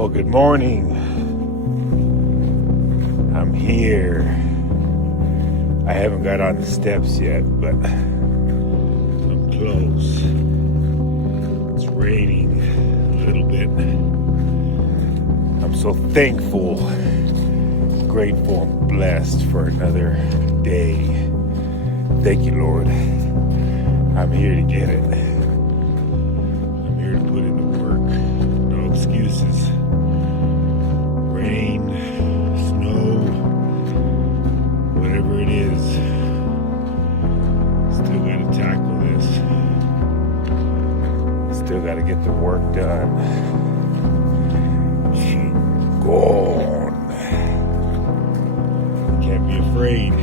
Well, good morning. I'm here. I haven't got on the steps yet, but I'm close. It's raining a little bit. I'm so thankful, grateful, and blessed for another day. Thank you, Lord. I'm here to get it. I'm here to put in the work. No excuses. Rain, snow, whatever it is, still gotta tackle this. Still gotta get the work done. Chingon. Can't be afraid.